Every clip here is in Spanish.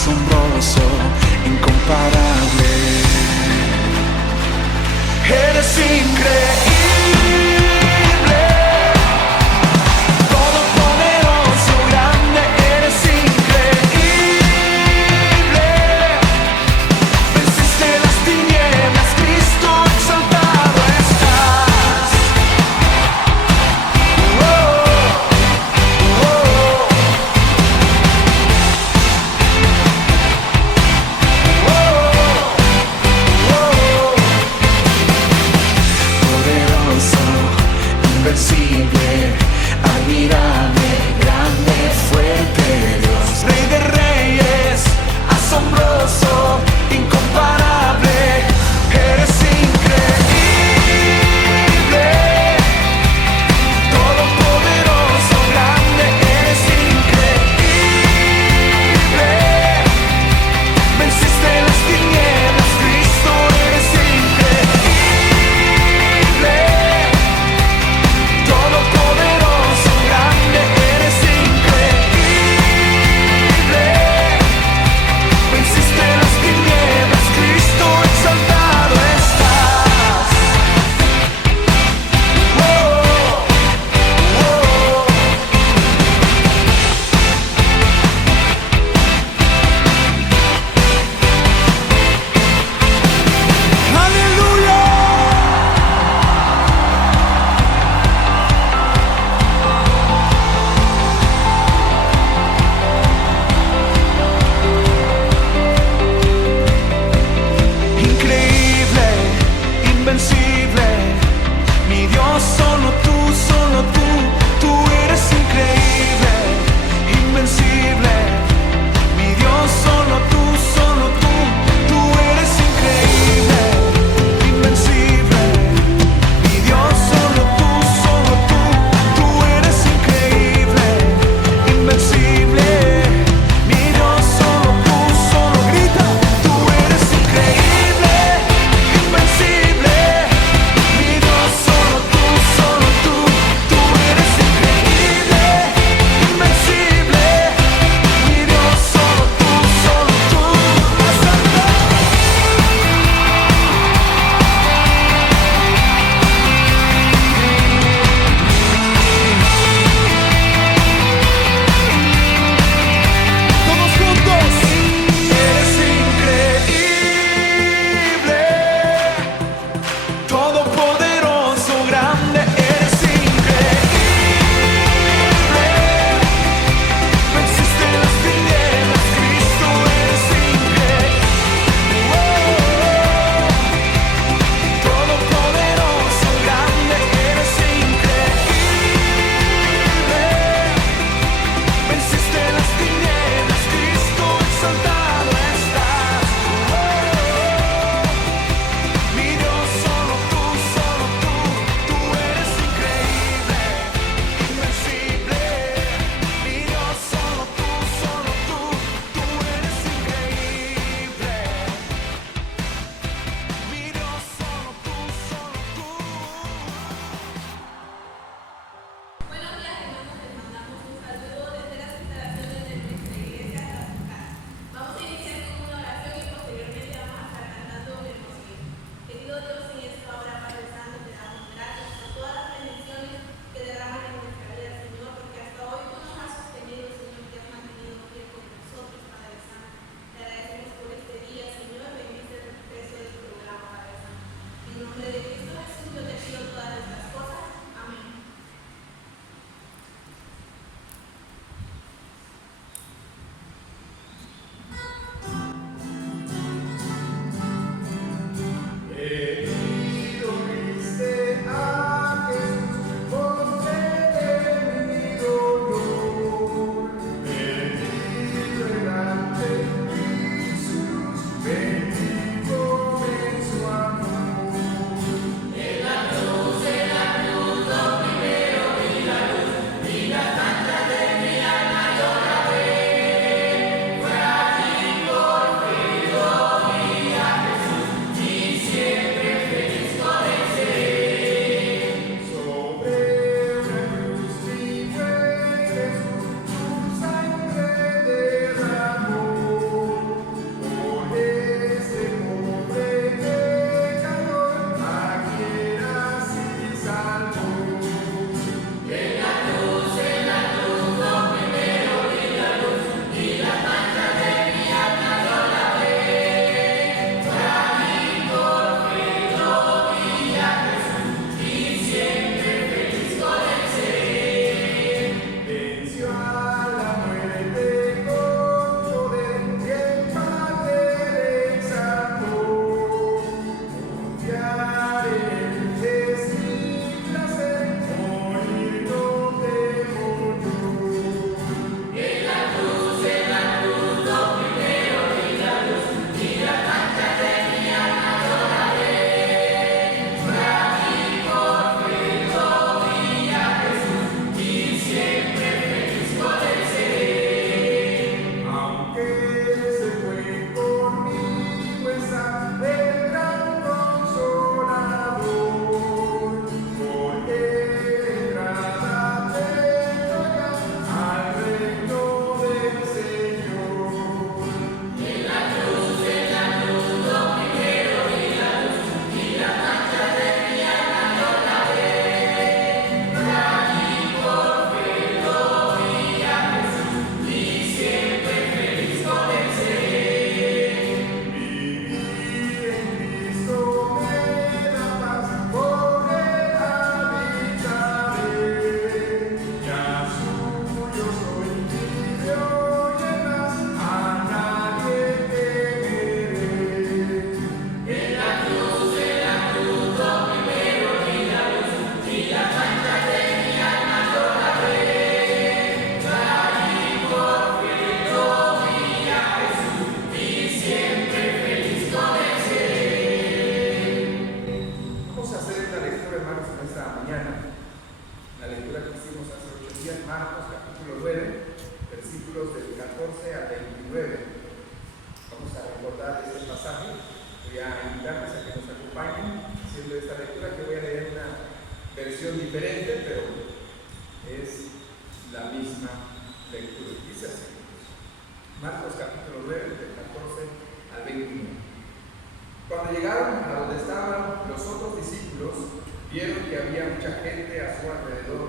asombroso, incomparable. Eres increíble, todopoderoso, grande, eres increíble. Venciste las tinieblas, Cristo exaltado estás. Oh, oh, poderoso, invencible, admirable, grande, fuerte Dios, Rey de reyes, asombroso, incomparable, eres increíble, todopoderoso, grande, eres increíble. Venciste las tinieblas, Cristo, eres increíble. Todopoderoso, grande, lectura que voy a leer una versión diferente, pero es la misma lectura. Dice así, Marcos capítulo 9, del 14 al 21. Cuando llegaron a donde estaban los otros discípulos, vieron que había mucha gente a su alrededor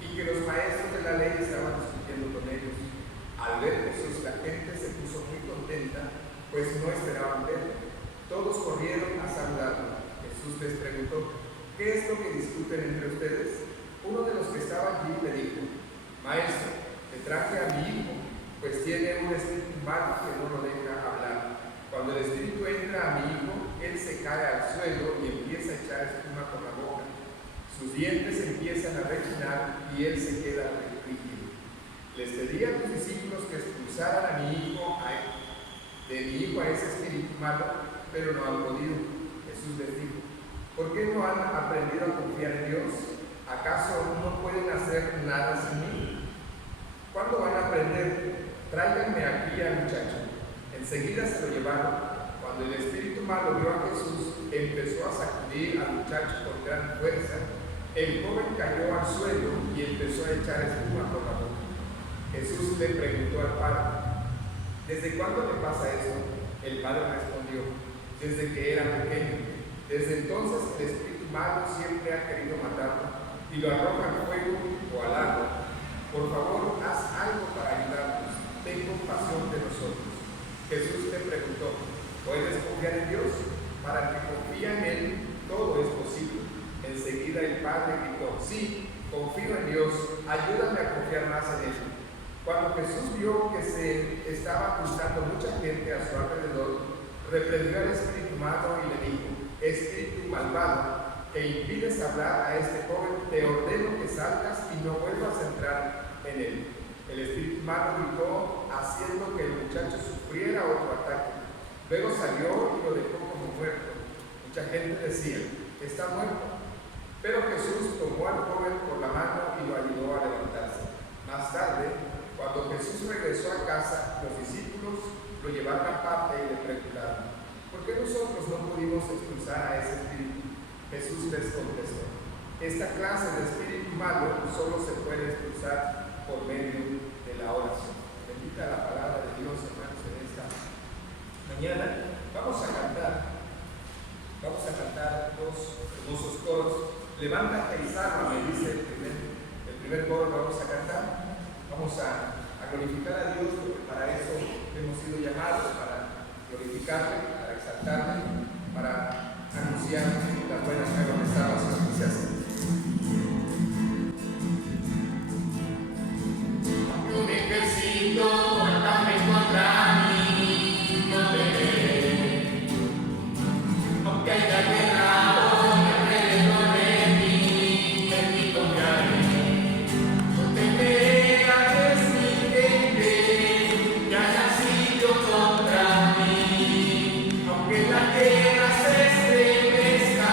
y que los maestros de la ley estaban discutiendo con ellos. Al ver Jesús, la gente se puso muy contenta, pues no esperaban verlo. Todos corrieron a saludarlo. Jesús les preguntó, ¿qué es lo que discuten entre ustedes? Uno de los que estaba allí le dijo, Maestro, te traje a mi hijo, pues tiene un espíritu malo que no lo deja hablar. Cuando el espíritu entra a mi hijo, él se cae al suelo y empieza a echar espuma por la boca. Sus dientes empiezan a rechinar y él se queda rígido. Les pedí a tus discípulos que expulsaran a mi hijo, de mi hijo a ese espíritu malo, pero no han podido. Jesús les dijo, ¿por qué no han aprendido a confiar en Dios? ¿Acaso no pueden hacer nada sin mí? ¿Cuándo van a aprender? Tráiganme aquí al muchacho. Enseguida se lo llevaron. Cuando el espíritu malo vio a Jesús, empezó a sacudir al muchacho con gran fuerza. El joven cayó al suelo y empezó a echar espuma por la boca. Jesús le preguntó al padre, ¿desde cuándo le pasa esto? El padre respondió, desde que era pequeño. Desde entonces el espíritu malo siempre ha querido matarlo y lo arroja al fuego o al agua. Por favor, haz algo para ayudarnos. Ten compasión de nosotros. Jesús le preguntó, ¿puedes confiar en Dios? Para el que confía en Él, todo es posible. Enseguida el padre gritó, sí, confío en Dios, ayúdame a confiar más en Él. Cuando Jesús vio que se estaba juntando mucha gente a su alrededor, reprendió al espíritu malo y le dijo, espíritu malvado, que impides hablar a este joven, te ordeno que salgas y no vuelvas a entrar en él. El espíritu malo gritó, haciendo que el muchacho sufriera otro ataque. Luego salió y lo dejó como muerto. Mucha gente decía, está muerto. Pero Jesús tomó al joven por la mano y lo ayudó a levantarse. Más tarde, cuando Jesús regresó a casa, los discípulos lo llevaron aparte y le preguntaron, ¿por qué nosotros no pudimos expulsar a ese espíritu? Jesús les contestó, esta clase de espíritu malo solo se puede expulsar por medio de la oración. Bendita la palabra de Dios, hermanos, en esta mañana. Vamos a cantar dos hermosos coros. Levántate y sálvame, dice el primer coro que vamos a cantar. Vamos a glorificar a Dios, porque para eso hemos sido llamados, para glorificarle, para exaltarle, para anunciar las buenas nuevas de salvación. Dice así. Un ejército atame contra mí, no temeré. Aunque haya guerra hoy alrededor de mí, en mí confiaré. No temeré a mi gente que haya sido contra mí. Aunque la tierra se estremezca,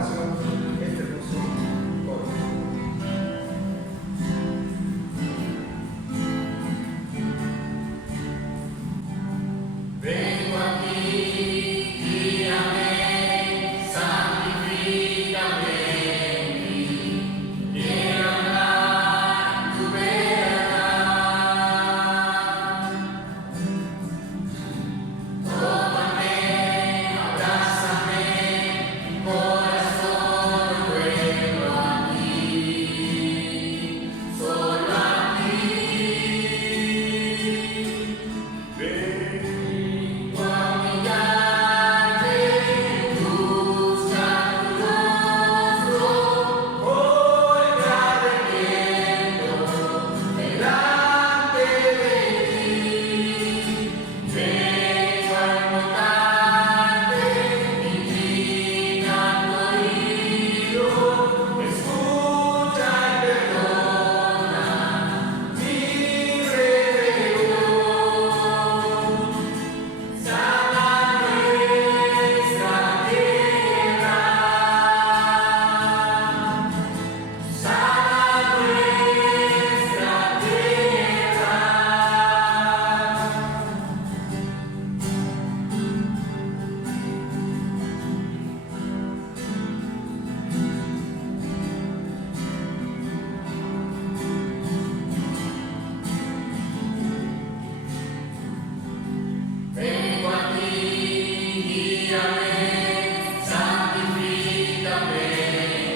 oración este hermoso coro. Vengo aquí, guíame, santifícame en mí. Quiero andar en tu verdad. Tómame, abrázame, mi corazón vuelvo a ti, solo a ti. Vengo a humillarme en buscar tu rostro, hoy me arrepiento delante de ti. Vengo a invocarte, inclinando oído, escucha y perdona mi rebelión. Sana nuestra tierra, sana nuestra tierra. Vengo a ti, guíame, santifícame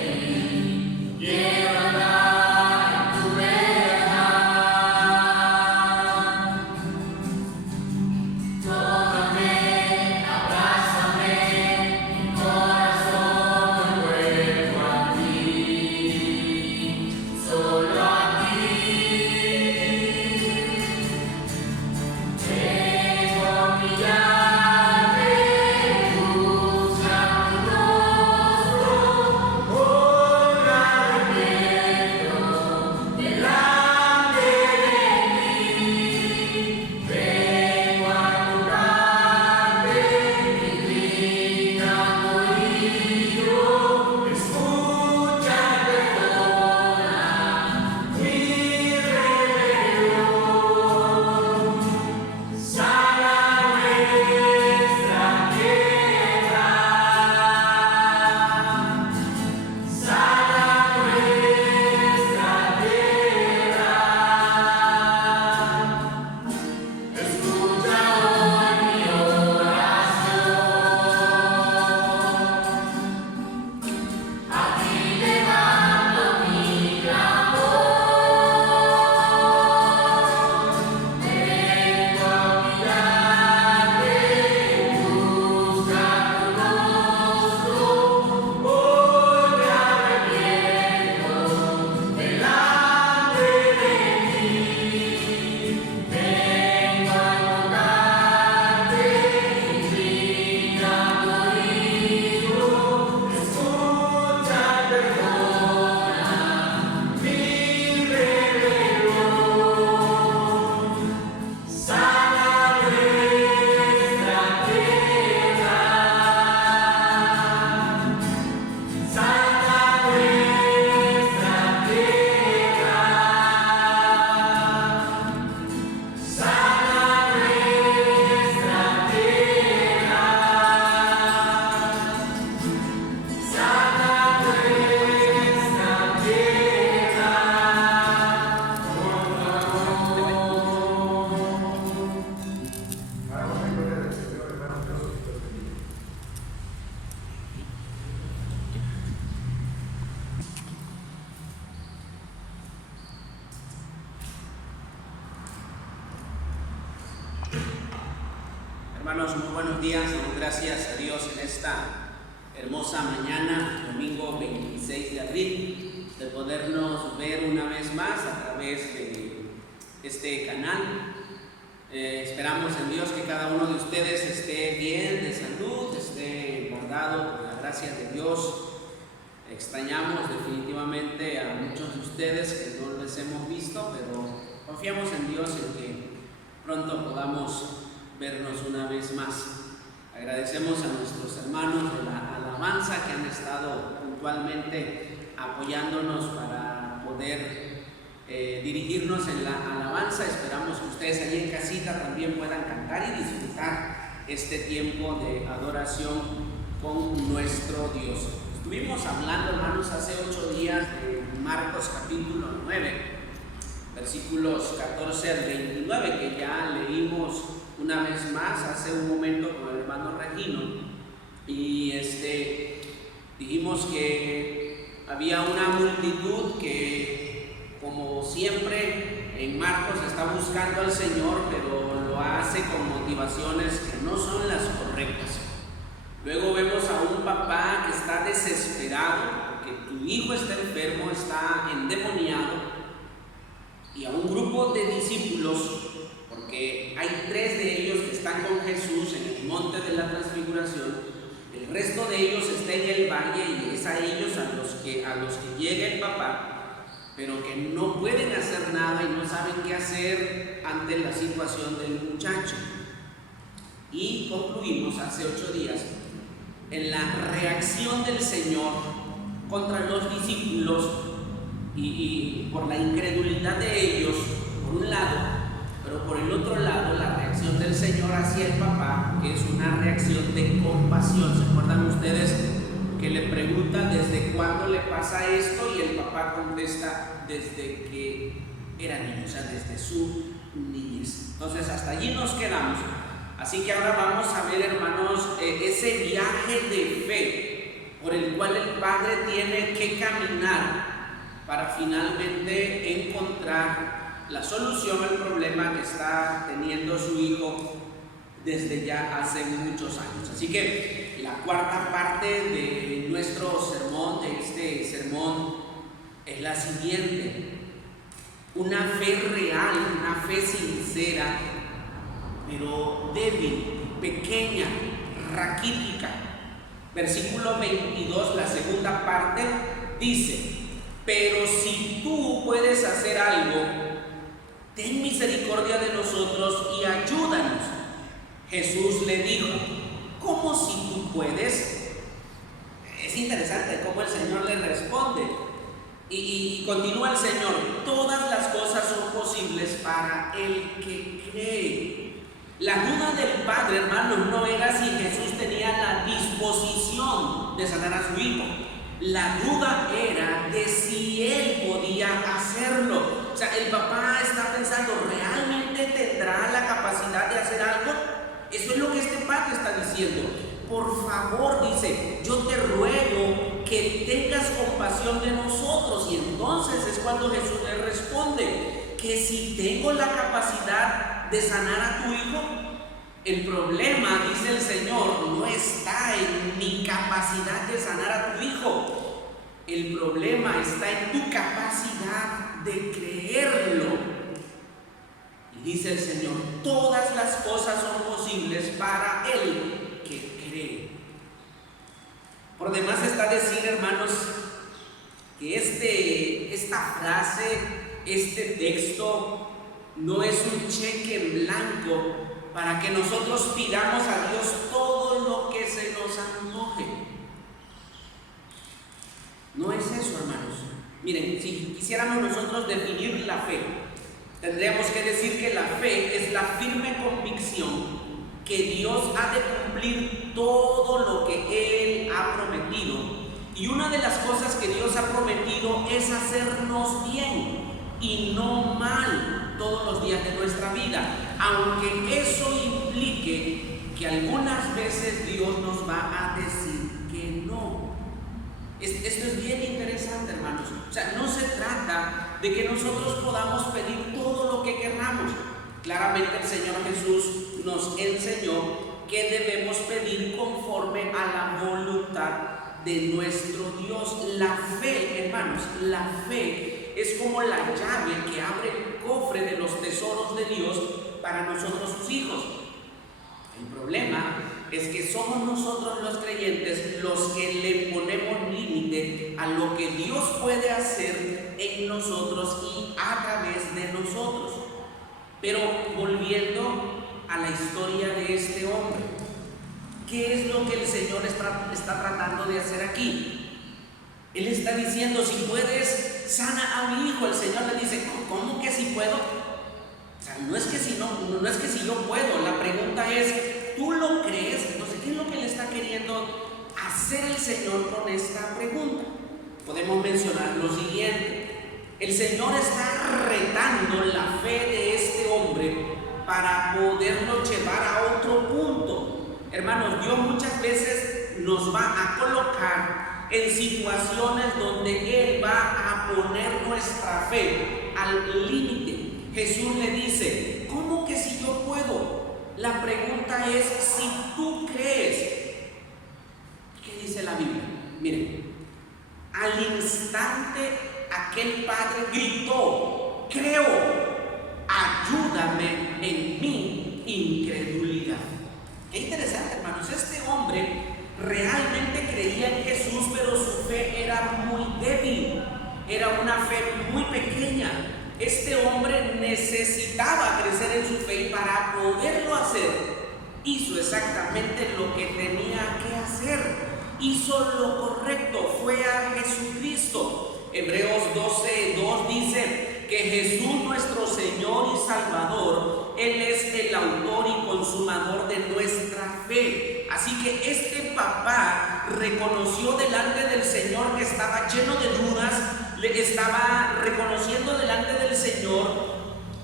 en mí. Quiero andar en tu verdad. Tómame, abrázame, mi corazón vuelvo a ti, solo a ti. Vengo a humillarme en buscar tu rostro, hoy me arrepiento delante de ti. Vengo a invocarte, inclinando oído, escucha y perdona mi rebelión. Sana nuestra tierra, sana nuestra tierra. Escucha hoy mi oración, a ti levanto mi clamor. Vengo a humillarte en buscar tu rostro, hoy me arrepiento delante de ti. Vengo a invocarte, inclinando oído, escucha y perdona mi rebelión. Sana nuestra tierra, sana nuestra tierra, sana nuestra tierra, sana nuestra tierra, por favor. Para la gloria del Señor, hermanos, Dios los bendiga. Hermanos, muy buenos días. Damos gracias a Dios en esta hermosa mañana, domingo 26 de abril, de podernos ver una vez más a través de este canal. Esperamos en Dios que cada uno de ustedes esté bien de salud, esté guardado por la gracia de Dios. Extrañamos definitivamente a muchos de ustedes que no les hemos visto, pero confiamos en Dios en que pronto podamos vernos una vez más. Agradecemos a nuestros hermanos de la alabanza alabanza que han estado puntualmente apoyándonos para poder dirigirnos en la alabanza. Esperamos que ustedes allí en casita también puedan cantar y disfrutar este tiempo de adoración con nuestro Dios. Estuvimos hablando, hermanos, hace 8 días de Marcos capítulo 9, versículos 14 al 29, que ya leímos una vez más hace un momento con el hermano Regino, y dijimos que había una multitud que, como siempre en Marcos, está buscando al Señor, pero lo hace con motivaciones que no son las correctas. Luego vemos a un papá que está desesperado porque tu hijo está enfermo, está endemoniado, y a un grupo de discípulos, porque hay 3 de ellos que están con Jesús en el monte de la transfiguración. El resto de ellos está en el valle y es a ellos a los que llega el papá, pero que no pueden hacer nada y no saben qué hacer ante la situación del muchacho. Y concluimos hace 8 días en la reacción del Señor contra los discípulos y por la incredulidad de ellos, por un lado, pero por el otro lado la reacción del Señor hacia el papá, que es una reacción de compasión. ¿Se acuerdan ustedes que le preguntan desde cuándo le pasa esto? Y el papá contesta desde que era niño, o sea, desde su niñez. Entonces hasta allí nos quedamos. Así que ahora vamos a ver, hermanos, ese viaje de fe por el cual el padre tiene que caminar para finalmente encontrar la solución al problema que está teniendo su hijo desde ya hace muchos años. Así que la cuarta parte de nuestro sermón, de este sermón, es la siguiente: una fe real, una fe sincera, pero débil, pequeña, raquítica. Versículo 22, la segunda parte, dice: pero si tú puedes hacer algo, ten misericordia de nosotros y ayúdanos. Jesús le dijo: ¿cómo si tú puedes? Es interesante cómo el Señor le responde. Y continúa el Señor: todas las cosas son posibles para el que cree. La duda del padre, hermanos, no era si Jesús tenía la disposición de sanar a su hijo. La duda era de si él podía hacerlo. O sea, el papá está pensando: ¿realmente tendrá la capacidad de hacer algo? Eso es lo que este padre está diciendo. Por favor, dice, yo te ruego que tengas compasión de nosotros. Y entonces es cuando Jesús le responde que si tengo la capacidad de sanar a tu hijo. El problema, dice el Señor, no está en mi capacidad de sanar a tu hijo. El problema está en tu capacidad de creerlo. Y dice el Señor: todas las cosas son posibles para el que cree. Por demás está decir, hermanos, que esta frase, este texto, no es un cheque en blanco para que nosotros pidamos a Dios todo lo que se nos antoje. No es eso, hermanos. Miren, si quisiéramos nosotros definir la fe, tendríamos que decir que la fe es la firme convicción que Dios ha de cumplir todo lo que Él ha prometido. Y una de las cosas que Dios ha prometido es hacernos bien y no mal todos los días de nuestra vida, aunque eso implique que algunas veces Dios nos va a decir que no. Esto es bien interesante, hermanos. O sea, no se trata de que nosotros podamos pedir todo lo que queramos. Claramente el Señor Jesús nos enseñó que debemos pedir conforme a la voluntad de nuestro Dios. La fe, hermanos, la fe es como la llave que abre el cofre de los tesoros de Dios para nosotros sus hijos. El problema es que somos nosotros los creyentes los que le ponemos límite a lo que Dios puede hacer en nosotros y a través de nosotros. Pero volviendo a la historia de este hombre, ¿qué es lo que el Señor está tratando de hacer aquí? Él está diciendo, si puedes, sana a mi hijo. El Señor le dice, ¿cómo que si puedo? O sea, no es que si yo puedo. La pregunta es, ¿tú lo crees? Entonces, ¿qué es lo que le está queriendo hacer el Señor con esta pregunta? Podemos mencionar lo siguiente. El Señor está retando la fe de este hombre para poderlo llevar a otro punto. Hermanos, Dios muchas veces nos va a colocar en situaciones donde Él va a poner nuestra fe al límite. Jesús le dice, ¿cómo que si yo puedo? La pregunta es si tú crees. ¿Qué dice la Biblia? Miren, al instante aquel padre gritó, creo, ayúdame en mi incredulidad. Qué interesante, hermanos. Este hombre realmente creía en Jesús, pero su fe era muy débil, era una fe muy pequeña. Este hombre necesitaba crecer en su fe y para poderlo hacer, hizo exactamente lo que tenía que hacer. Hizo lo correcto, fue a Jesucristo. Hebreos 12:2 dice que Jesús nuestro Señor y Salvador, Él es el autor y consumador de nuestra fe. Así que este papá reconoció delante del Señor que estaba lleno de dudas, le estaba reconociendo delante del Señor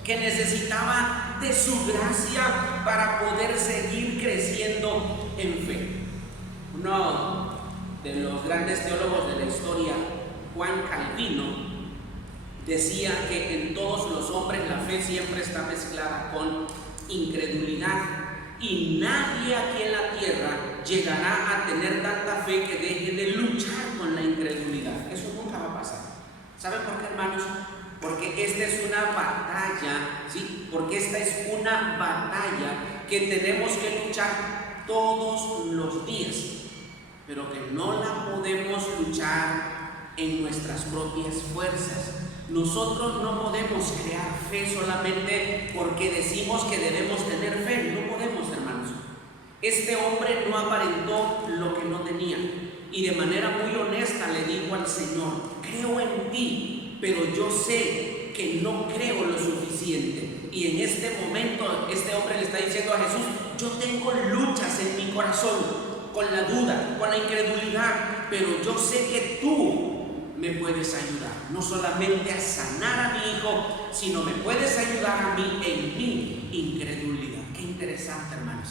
que necesitaba de su gracia para poder seguir creciendo en fe. Uno de los grandes teólogos de la historia, Juan Calvino, decía que en todos los hombres la fe siempre está mezclada con incredulidad y nadie aquí en la tierra llegará a tener tanta fe que deje de luchar con la incredulidad. Eso nunca va a pasar. ¿Saben por qué, hermanos? Porque esta es una batalla, ¿sí? Porque esta es una batalla que tenemos que luchar todos los días, pero que no la podemos luchar en nuestras propias fuerzas. Nosotros no podemos crear fe solamente porque decimos que debemos tener fe. No podemos, hermanos. Este hombre no aparentó lo que no tenía y de manera muy honesta le dijo al Señor, creo en ti, pero yo sé que no creo lo suficiente. Y en este momento este hombre le está diciendo a Jesús, yo tengo luchas en mi corazón con la duda, con la incredulidad, pero yo sé que tú me puedes ayudar, no solamente a sanar a mi hijo, sino me puedes ayudar a mí en mi incredulidad. Qué interesante, hermanos.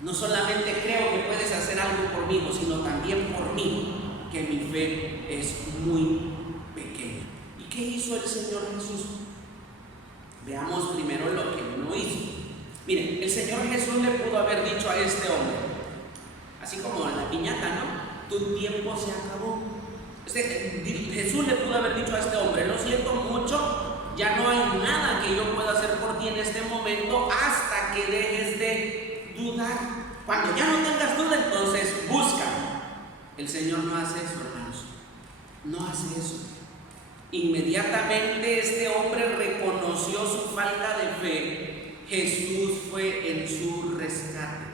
No solamente creo que puedes hacer algo por mí, sino también por mí, que mi fe es muy pequeña. ¿Y qué hizo el Señor Jesús? Veamos primero lo que no hizo. Miren, el Señor Jesús le pudo haber dicho a este hombre, así como en la piñata, ¿no? Tu tiempo se acabó. Jesús le pudo haber dicho a este hombre, lo siento mucho, ya no hay nada que yo pueda hacer por ti en este momento hasta que dejes de dudar. Cuando ya no tengas duda, entonces busca. El Señor no hace eso, hermanos. No hace eso. Inmediatamente este hombre reconoció su falta de fe. Jesús fue en su rescate.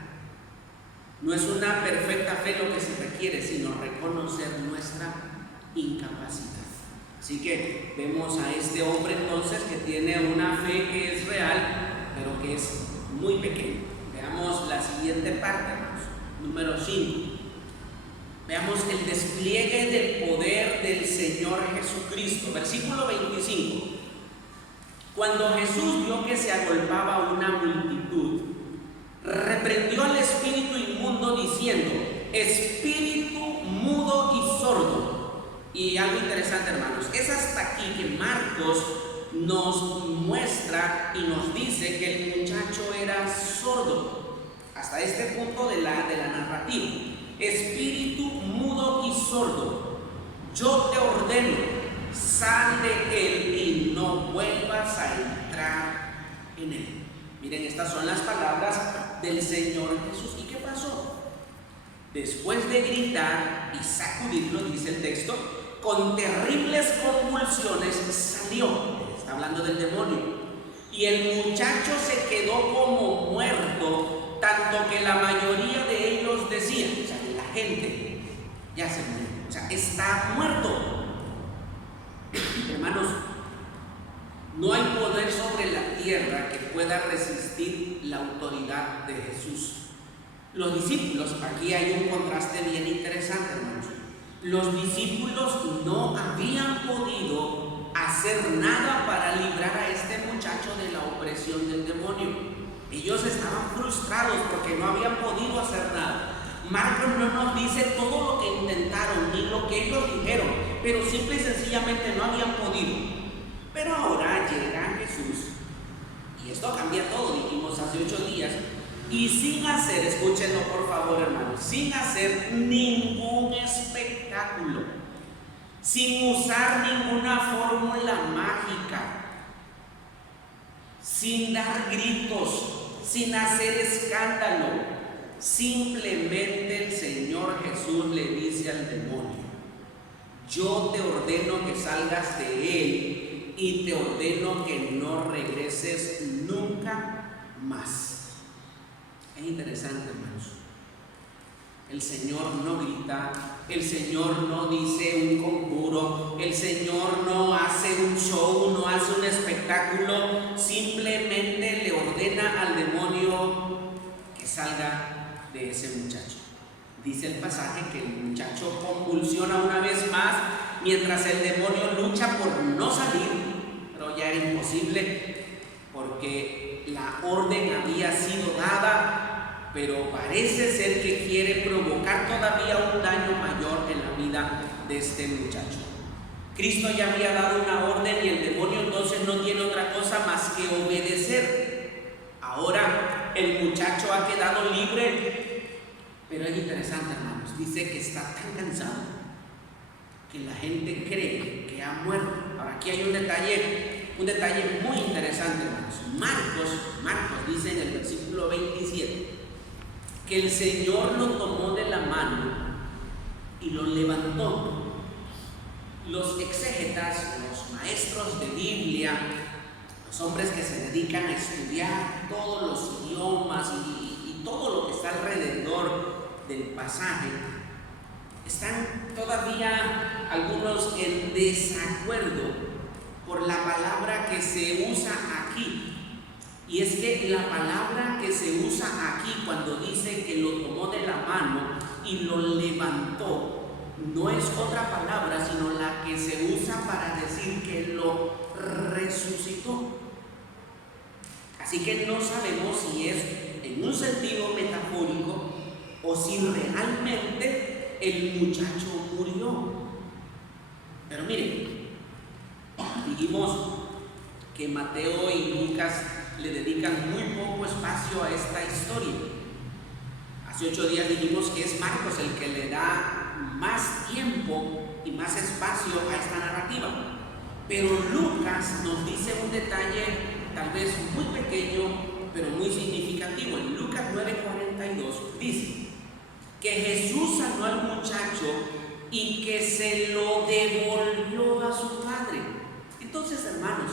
No es una perfecta fe lo que se requiere, sino reconocer nuestra incapacidad. Así que vemos a este hombre entonces que tiene una fe que es real, pero que es muy pequeña. Veamos la siguiente parte, hermanos. Número 5. Veamos el despliegue del poder del Señor Jesucristo. Versículo 25. Cuando Jesús vio que se agolpaba una multitud, reprendió al espíritu inmundo diciendo, espíritu mudo y sordo. Y algo interesante, hermanos, es hasta aquí que Marcos nos muestra y nos dice que el muchacho era sordo. Hasta este punto de la narrativa. Espíritu mudo y sordo, yo te ordeno, sal de él y no vuelvas a entrar en él. Miren, estas son las palabras del Señor Jesús. ¿Y qué pasó? Después de gritar y sacudirlo, dice el texto, con terribles convulsiones salió. Está hablando del demonio. Y el muchacho se quedó como muerto tanto que la mayoría de ellos decían, o sea, que la gente ya se murió, o sea, está muerto. Hermanos, no hay poder sobre la tierra que pueda resistir la autoridad de Jesús. Los discípulos, aquí hay un contraste bien interesante, hermanos. Los discípulos no habían podido hacer nada para librar a este muchacho de la opresión del demonio. Ellos estaban frustrados porque no habían podido hacer nada. Marcos no nos dice todo lo que intentaron ni lo que ellos dijeron, pero simple y sencillamente no habían podido. Pero ahora llega Jesús y esto cambia todo, dijimos hace 8 días, y sin hacer, escúchenlo por favor hermanos, sin hacer ningún espectáculo, sin usar ninguna fórmula mágica, sin dar gritos, sin hacer escándalo. Simplemente el Señor Jesús le dice al demonio: yo te ordeno que salgas de él y te ordeno que no regreses nunca más. Es interesante, hermanos. El Señor no grita, el Señor no dice un conjuro, el Señor no hace un show, no hace un espectáculo, simplemente le ordena al demonio que salga de ese muchacho. Dice el pasaje que el muchacho convulsiona una vez más mientras el demonio lucha por no salir, pero ya era imposible porque la orden había sido dada, pero parece ser que quiere provocar todavía un daño mayor en la vida de este muchacho. Cristo ya había dado una orden y el demonio entonces no tiene otra cosa más que obedecer. Ahora el muchacho ha quedado libre, pero es interesante, hermanos, dice que está tan cansado que la gente cree que ha muerto. Ahora aquí hay un detalle muy interesante, hermanos. Marcos dice en el versículo 27 que el Señor lo tomó de la mano y lo levantó. Los exégetas, los maestros de Biblia, los hombres que se dedican a estudiar todos los idiomas y todo lo que está alrededor del pasaje, están todavía algunos en desacuerdo por la palabra que se usa aquí. Y es que la palabra que se usa aquí cuando dice que lo tomó de la mano y lo levantó, no es otra palabra sino la que se usa para decir que lo resucitó. Así que no sabemos si es en un sentido metafórico o si realmente el muchacho murió. Pero miren, dijimos que Mateo y Lucas le dedican muy poco espacio a esta historia. Hace 8 días dijimos que es Marcos el que le da más tiempo y más espacio a esta narrativa. Pero Lucas nos dice un detalle tal vez muy pequeño, pero muy significativo. En Lucas 9:42 dice que Jesús sanó al muchacho y que se lo devolvió a su padre. Entonces, hermanos,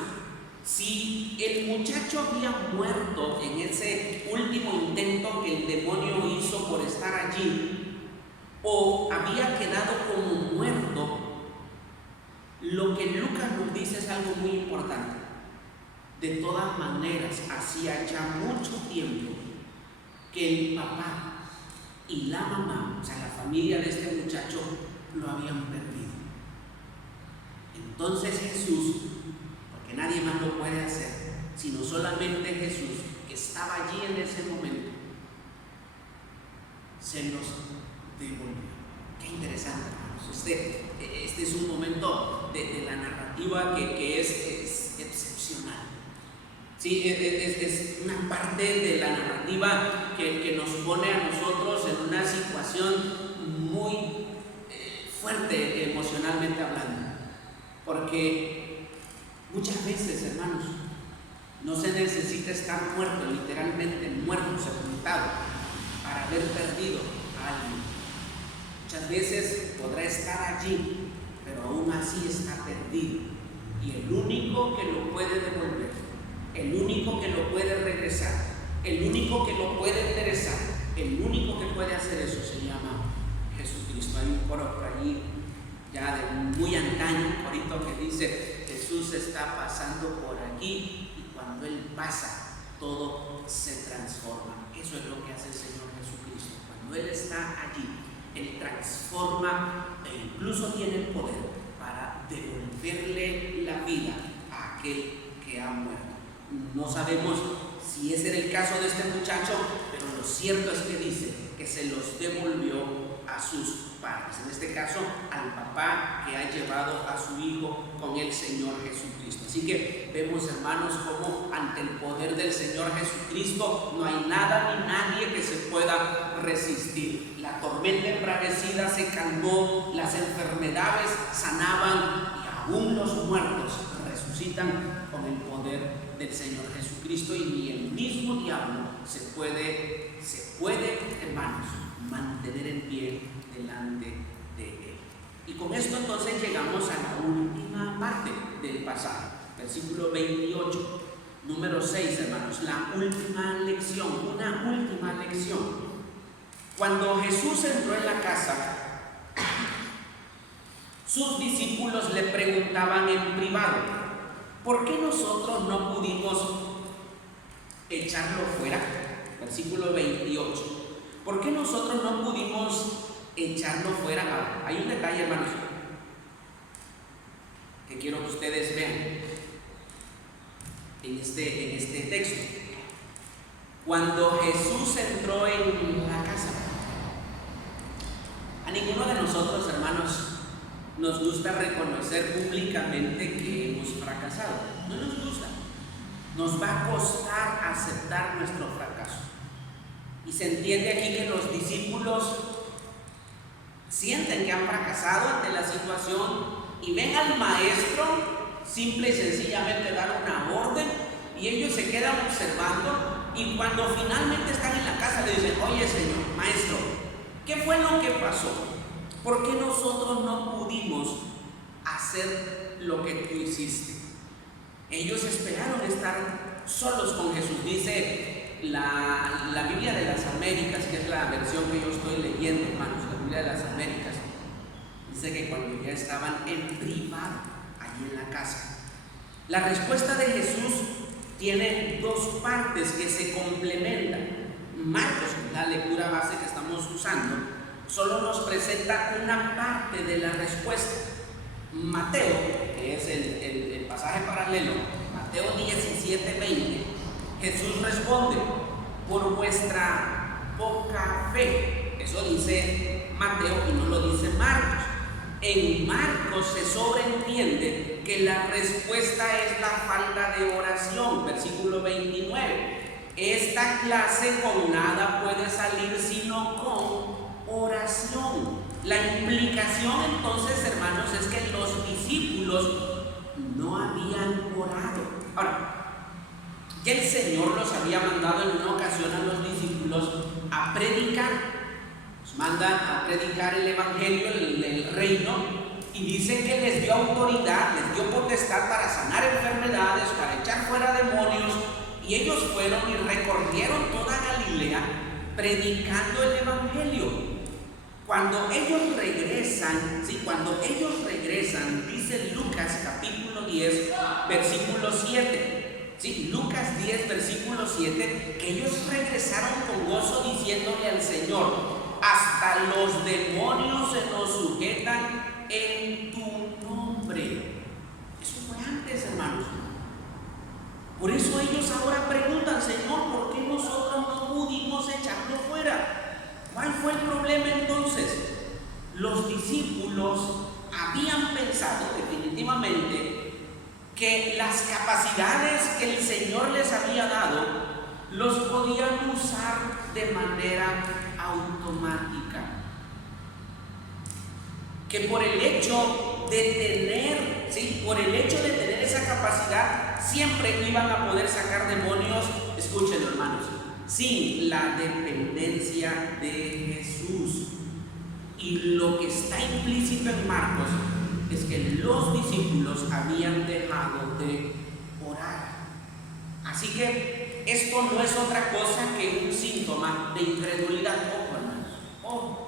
si el muchacho había muerto en ese último intento que el demonio hizo por estar allí, o había quedado como muerto, lo que Lucas nos dice es algo muy importante. De todas maneras, hacía ya mucho tiempo que el papá y la mamá, o sea, la familia de este muchacho, lo habían perdido. Entonces Jesús, porque nadie más lo puede hacer, sino solamente Jesús, que estaba allí en ese momento, se los devolvió. Qué interesante, hermanos. Este es un momento de la narrativa que es excepcional. Sí, es una parte de la narrativa que nos pone a nosotros en una situación muy fuerte emocionalmente hablando. Porque muchas veces, hermanos, no se necesita estar muerto, literalmente muerto, sepultado, para haber perdido a alguien. Muchas veces podrá estar allí, pero aún así está perdido. Y el único que lo puede devolver, el único que lo puede regresar, El único que lo puede enderezar, el único que puede hacer eso se llama Jesucristo. Hay un coro por allí ya de muy antaño, un corito que dice: Jesús está pasando por aquí y cuando Él pasa todo se transforma. Eso es lo que hace el Señor Jesucristo. Cuando Él está allí, Él transforma e incluso tiene el poder para devolverle la vida a aquel que ha muerto. No sabemos si ese era el caso de este muchacho, pero lo cierto es que dice que se los devolvió a sus padres, en este caso al papá que ha llevado a su hijo con el Señor Jesucristo. Así que vemos, hermanos, como ante el poder del Señor Jesucristo no hay nada ni nadie que se pueda resistir. La tormenta embravecida se calmó, las enfermedades sanaban y aún los muertos resucitan con el poder del Señor Jesucristo, y ni el mismo diablo se puede, hermanos, mantener en pie delante de Él. Y con esto entonces llegamos a la última parte del pasaje, versículo 28, número 6, hermanos, la última lección, una última lección. Cuando Jesús entró en la casa, sus discípulos le preguntaban en privado: ¿por qué nosotros no pudimos echarlo fuera? Versículo 28. ¿Por qué nosotros no pudimos echarlo fuera? Hay un detalle, hermanos, que quiero que ustedes vean en este texto. Cuando Jesús entró en la casa, a ninguno de nosotros, hermanos, nos gusta reconocer públicamente que hemos fracasado. No nos gusta. Nos va a costar aceptar nuestro fracaso. Y se entiende aquí que los discípulos sienten que han fracasado ante la situación y ven al maestro simple y sencillamente dar una orden, y ellos se quedan observando, y cuando finalmente están en la casa le dicen: oye, Señor, maestro, ¿qué fue lo que pasó? ¿Por qué nosotros no pudimos hacer lo que tú hiciste? Ellos esperaron estar solos con Jesús. Dice la Biblia de las Américas, que es la versión que yo estoy leyendo, hermanos, la Biblia de las Américas, dice que cuando ya estaban en privado, allí en la casa. La respuesta de Jesús tiene dos partes que se complementan. Marcos, la lectura base que estamos usando, solo nos presenta una parte de la respuesta. Mateo, que es el pasaje paralelo, Mateo 17:20, Jesús responde: por vuestra poca fe. Eso dice Mateo y no lo dice Marcos. En Marcos se sobreentiende que la respuesta es la falta de oración. Versículo 29. Esta clase con nada puede salir sino con oración. La implicación entonces, hermanos, es que los discípulos no habían orado. Ahora, ya el Señor los había mandado en una ocasión a los discípulos a predicar. Los manda a predicar el evangelio, el reino, y dice que les dio autoridad, les dio potestad para sanar enfermedades, para echar fuera demonios. Y ellos fueron y recorrieron toda Galilea predicando el evangelio. Cuando ellos regresan, dice Lucas capítulo 10, versículo 7. Sí, Lucas 10, versículo 7, que ellos regresaron con gozo diciéndole al Señor: hasta los demonios se nos sujetan en tu nombre. Eso fue antes, hermanos. Por eso ellos ahora preguntan: Señor, ¿por qué nosotros no pudimos echarlo fuera? ¿Cuál fue el problema entonces? Los discípulos habían pensado definitivamente que las capacidades que el Señor les había dado los podían usar de manera automática. Que por el hecho de tener esa capacidad, siempre iban a poder sacar demonios, escúchenlo, hermanos, sin la dependencia de Jesús. Y lo que está implícito en Marcos es que los discípulos habían dejado de orar. Así que esto no es otra cosa que un síntoma de incredulidad. Ojo, hermanos, ojo.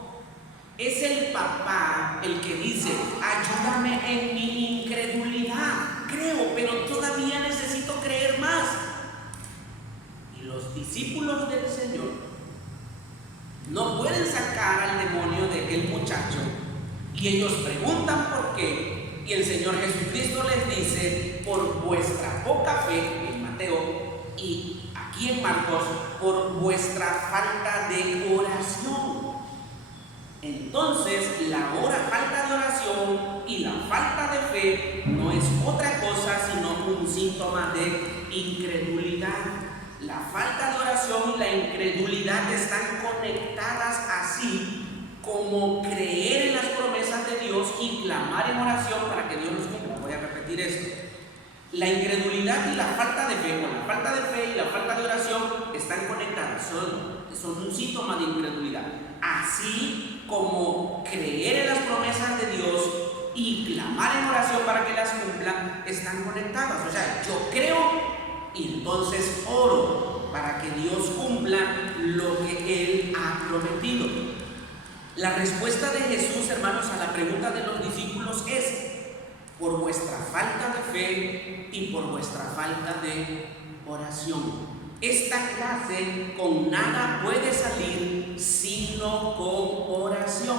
Es el papá el que dice: ayúdame en mi incredulidad. Creo, pero todavía necesito creer más. Y los discípulos del Señor no pueden sacar al demonio de aquel muchacho, y ellos preguntan por qué, y el Señor Jesucristo les dice: por vuestra poca fe, en Mateo, y aquí en Marcos, por vuestra falta de oración. Entonces, falta de oración y la falta de fe no es otra cosa sino un síntoma de incredulidad. La falta de oración y la incredulidad están conectadas, así como creer en las promesas de Dios y clamar en oración para que Dios nos cumpla. Voy a repetir esto. La incredulidad y la falta de fe, la falta de fe y la falta de oración están conectadas, son un síntoma de incredulidad. Así como creer en las promesas de Dios y clamar en oración para que las cumplan están conectadas. O sea, yo creo y entonces oro para que Dios cumpla lo que Él ha prometido. La respuesta de Jesús, hermanos, a la pregunta de los discípulos es: por vuestra falta de fe y por vuestra falta de oración. Esta clase con nada puede salir sino con oración.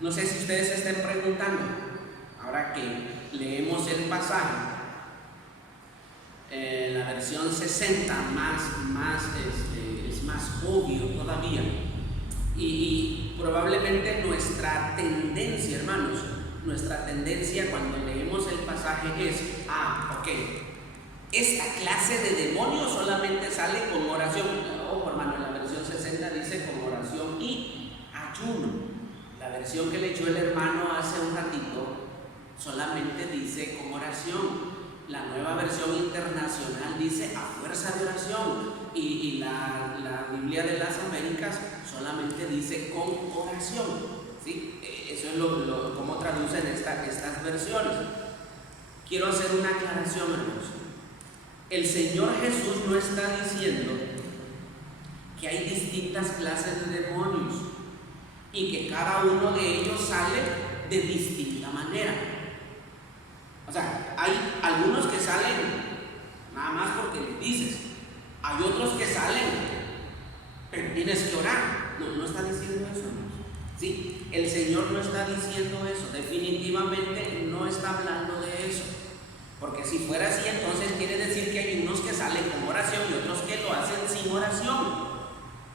No sé si ustedes se estén preguntando, ahora que leemos el pasaje, la versión 60 es más obvio todavía, y probablemente nuestra tendencia, hermanos, cuando leemos el pasaje es: esta clase de demonios solamente sale con oración. Ojo, hermano, en la versión 60 dice con oración y ayuno. La versión que leyó el hermano hace un ratito solamente dice con oración. La nueva versión internacional dice a fuerza de oración, y la Biblia de las Américas solamente dice con oración. ¿Sí? Eso es como traducen estas versiones. Quiero hacer una aclaración, hermanos. El Señor Jesús no está diciendo que hay distintas clases de demonios y que cada uno de ellos sale de distinta manera. O sea, hay algunos que salen nada más porque les dices, hay otros que salen, pero tienes que orar. No está diciendo eso, hermanos. ¿Sí? El Señor no está diciendo eso, definitivamente no está hablando de eso. Porque si fuera así, entonces quiere decir que hay unos que salen con oración y otros que lo hacen sin oración.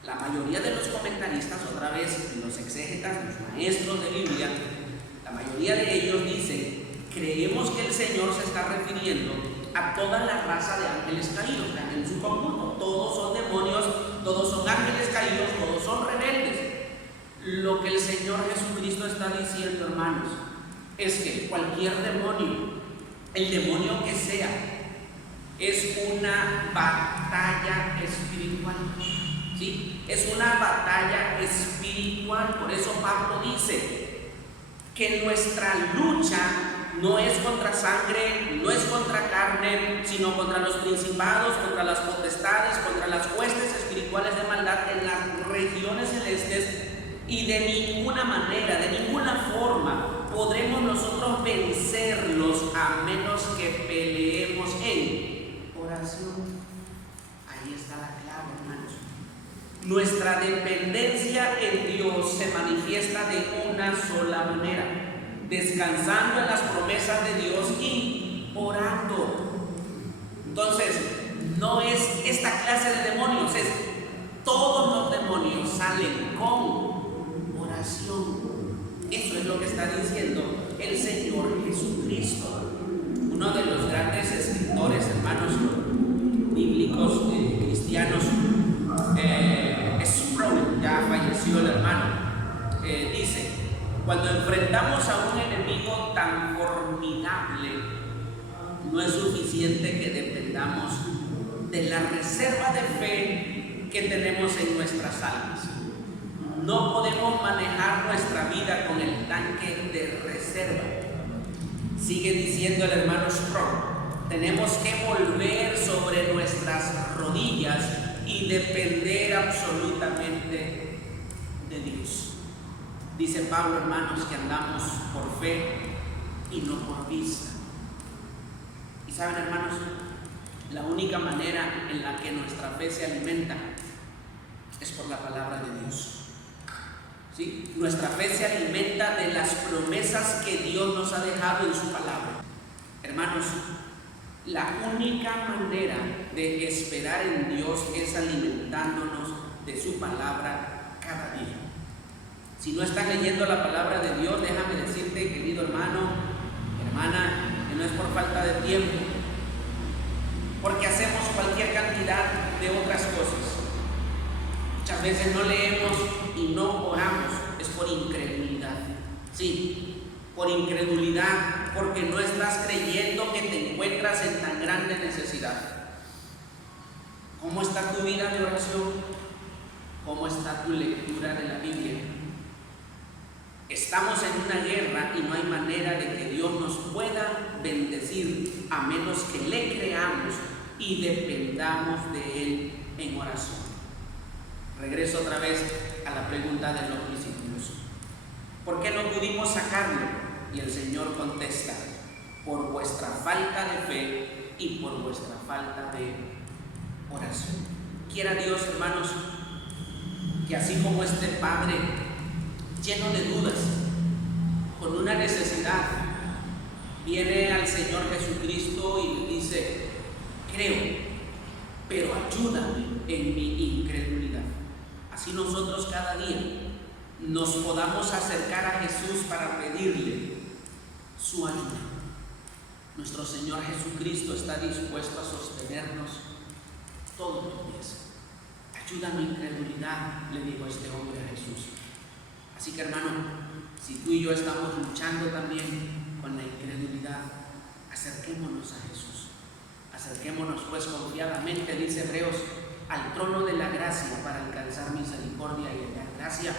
La mayoría de los comentaristas, otra vez, los exégetas, los maestros de Biblia, la mayoría de ellos dicen: creemos que el Señor se está refiriendo a toda la raza de ángeles caídos, en su conjunto. Todos son demonios, todos son ángeles caídos, todos son rebeldes. Lo que el Señor Jesucristo está diciendo, hermanos, es que cualquier demonio, el demonio que sea, es una batalla espiritual. ¿Sí? Es una batalla espiritual. Por eso Pablo dice que nuestra lucha no es contra sangre, no es contra carne, sino contra los principados, contra las potestades, contra las huestes espirituales de maldad en las regiones celestes. Y de ninguna manera, de ninguna forma podremos nosotros vencerlos a menos que peleemos en oración. Ahí está la clave, hermanos. Nuestra dependencia en Dios se manifiesta de una sola manera: descansando en las promesas de Dios y orando. Entonces, no es esta clase de demonios, es todos los demonios salen con oración. Eso es lo que está diciendo el Señor Jesucristo. Uno de los grandes escritores, hermanos, bíblicos, cristianos, Sproul, ya falleció el hermano, dice: cuando enfrentamos a un enemigo tan formidable, no es suficiente que dependamos de la reserva de fe que tenemos en nuestras almas. No podemos manejar nuestra vida con el tanque de reserva. Sigue diciendo el hermano Sproul: Tenemos que volver sobre nuestras rodillas y depender absolutamente de Dios. Dice Pablo, hermanos, que andamos por fe y no por vista. Y saben, hermanos, la única manera en la que nuestra fe se alimenta es por la palabra de Dios. ¿Sí? Nuestra fe se alimenta de las promesas que Dios nos ha dejado en su palabra. Hermanos, la única manera de esperar en Dios es alimentándonos de su palabra cada día. Si no estás leyendo la palabra de Dios, déjame decirte, querido hermano, hermana, que no es por falta de tiempo, porque hacemos cualquier cantidad de otras cosas. Muchas veces no leemos y no oramos, es por incredulidad. Sí, por incredulidad, porque no estás creyendo que te encuentras en tan grande necesidad. ¿Cómo está tu vida de oración? ¿Cómo está tu lectura de la Biblia? Estamos en una guerra y no hay manera de que Dios nos pueda bendecir a menos que le creamos y dependamos de Él en oración. Regreso otra vez a la pregunta de los discípulos. ¿Por qué no pudimos sacarlo? Y el Señor contesta: por vuestra falta de fe y por vuestra falta de oración. Quiera Dios, hermanos, que así como este Padre lleno de dudas, con una necesidad, viene al Señor Jesucristo y le dice: creo, pero ayúdame en mi incredulidad. Así nosotros cada día nos podamos acercar a Jesús para pedirle su ayuda. Nuestro Señor Jesucristo está dispuesto a sostenernos todos los días. Ayuda a mi incredulidad, le dijo este hombre a Jesús. Así que, hermano, si tú y yo estamos luchando también con la incredulidad, acerquémonos a Jesús. Acerquémonos pues confiadamente, dice Hebreos, al trono de la gracia para alcanzar misericordia y hallar gracia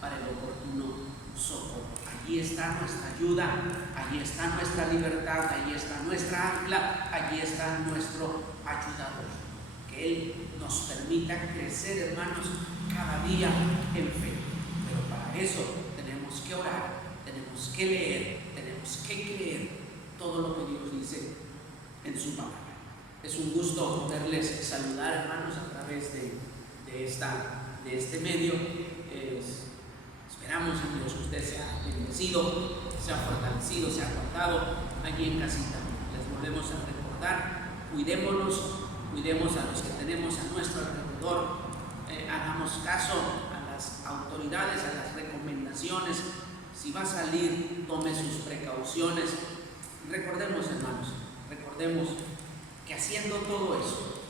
para el oportuno socorro. Allí está nuestra ayuda, allí está nuestra libertad, allí está nuestra ancla, allí está nuestro ayudador. Que Él nos permita crecer, hermanos, cada día en fe. Pero para eso tenemos que orar, tenemos que leer, tenemos que creer todo lo que Dios dice en su palabra. Es un gusto poderles saludar, hermanos, a través de este medio. Esperamos en Dios que usted sea bendecido, sea fortalecido, sea guardado allí en casita. Les volvemos a recordar: cuidemos a los que tenemos a nuestro alrededor, hagamos caso a las autoridades, a las recomendaciones. Si va a salir, tome sus precauciones. Recordemos, hermanos, que haciendo todo eso,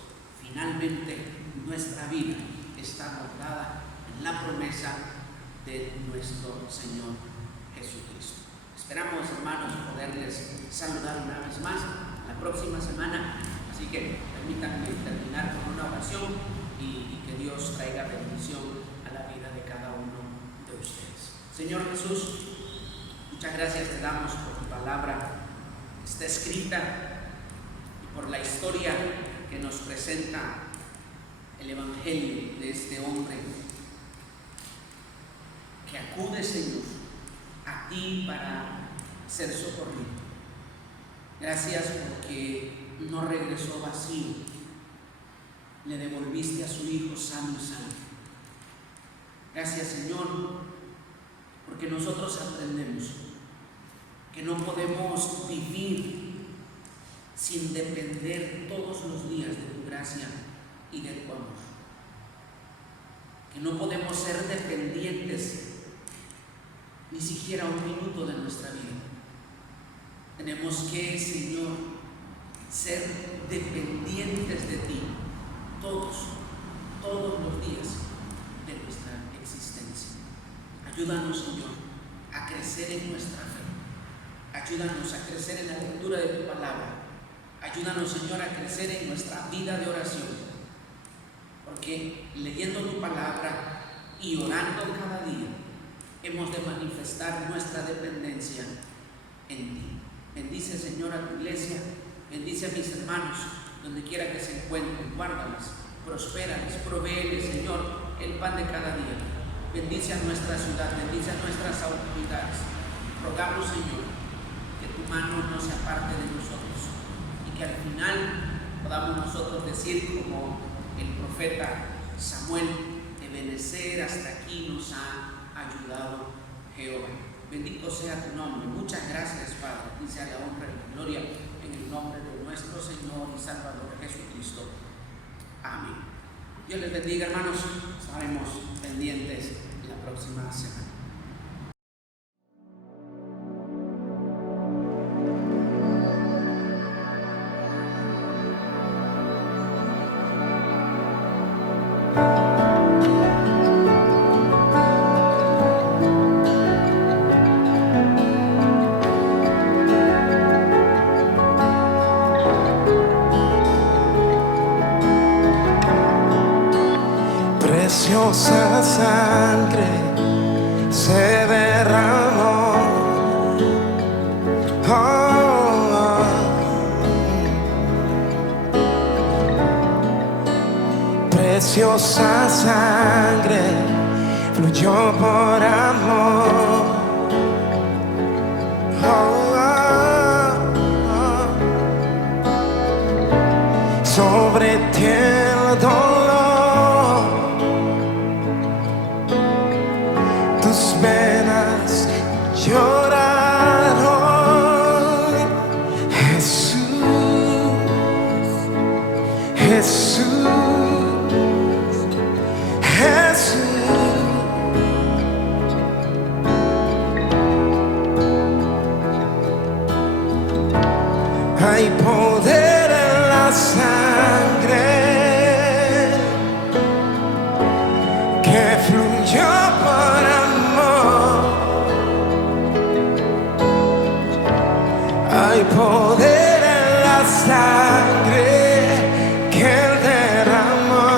finalmente nuestra vida está guardada en la promesa de nuestro Señor Jesucristo. Esperamos, hermanos, poderles saludar una vez más la próxima semana. Así que permítanme terminar con una oración y que Dios traiga bendición a la vida de cada uno de ustedes. Señor Jesús, muchas gracias te damos por tu palabra. Está escrita por la historia que nos presenta el Evangelio de este hombre que acude, Señor, a ti para ser socorrido. Gracias porque no regresó vacío, le devolviste a su hijo sano y salvo. Gracias, Señor, porque nosotros aprendemos que no podemos vivir sin depender todos los días de tu gracia y de tu amor. Que no podemos ser dependientes ni siquiera un minuto de nuestra vida. Tenemos que, Señor, ser dependientes de ti todos los días de nuestra existencia. Ayúdanos, Señor, a crecer en nuestra fe. Ayúdanos a crecer en la lectura de tu palabra. Ayúdanos, Señor, a crecer en nuestra vida de oración, porque leyendo tu palabra y orando cada día, hemos de manifestar nuestra dependencia en ti. Bendice, Señor, a tu iglesia, Bendice a mis hermanos, donde quiera que se encuentren, guárdales, prospérales, provéeles, Señor, el pan de cada día. Bendice a nuestra ciudad, bendice a nuestras autoridades. Rogamos, Señor, que tu mano no se aparte de nosotros y que al final podamos nosotros decir como el profeta Samuel, de Benecer hasta aquí nos ha ayudado Jehová. Bendito sea tu nombre. Muchas gracias, Padre. Y sea la honra y la gloria en el nombre de nuestro Señor y Salvador Jesucristo. Amén. Dios les bendiga, hermanos. Estaremos pendientes la próxima semana. Preciosa sangre se derramó, preciosa sangre fluyó por amor, sobre ti el dolor, tus venas lloraron. Jesús, Jesús, Jesús. Hay poder en la sangre que fluyó por amor. Hay poder en la sangre que Él derramó.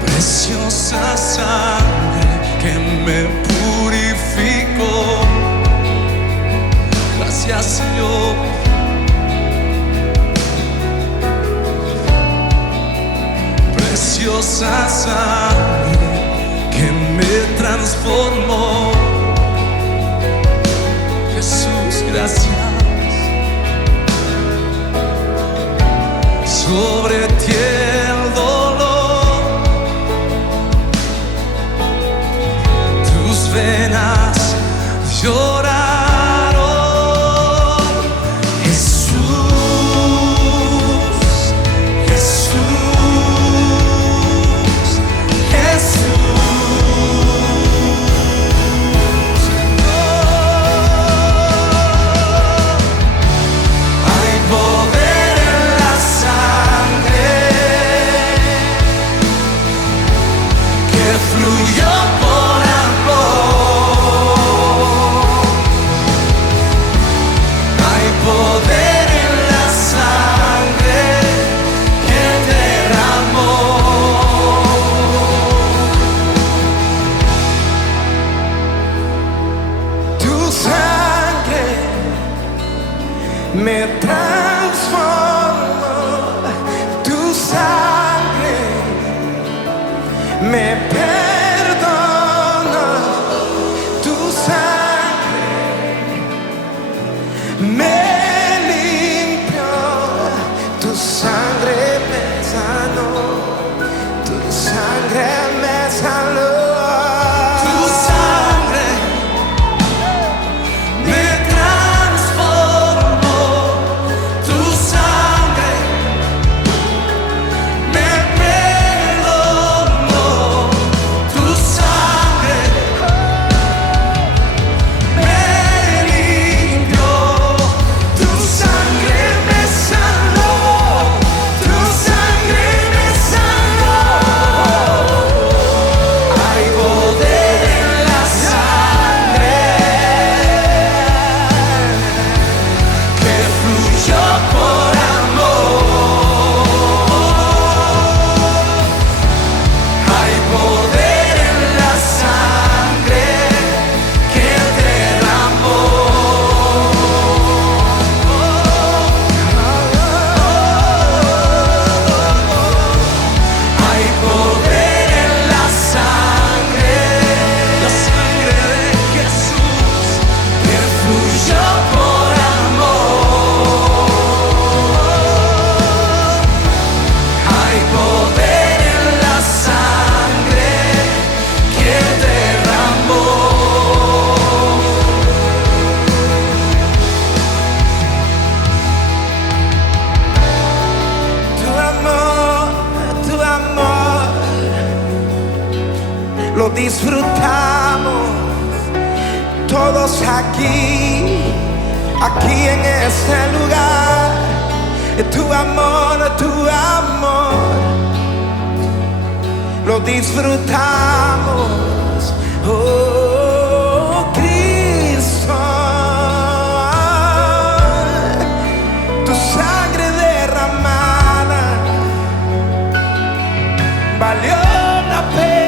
Preciosa sangre que me purificó. Gracias, Señor. Preciosa sangre que me transformó. Jesús, gracias. Sobre ti el dolor, tus venas lloraron. Jesús, Jesús, Jesús. Hay poder en la sangre que fluyó por amor. Hay poder en la sangre que derramó. Tu sangre me transformó, tu sangre me perdonó, tu sangre me limpió, tu sangre me sanó, tu sangre me sanó. Tu sangre me transformó. Tu sangre me perdonó. Tu sangre me limpió. Tu sangre me sanó. Tu sangre me sanó. disfrutamos todos aquí en este lugar. Tu amor, lo disfrutamos. Oh, Cristo, tu sangre derramada valió la pena.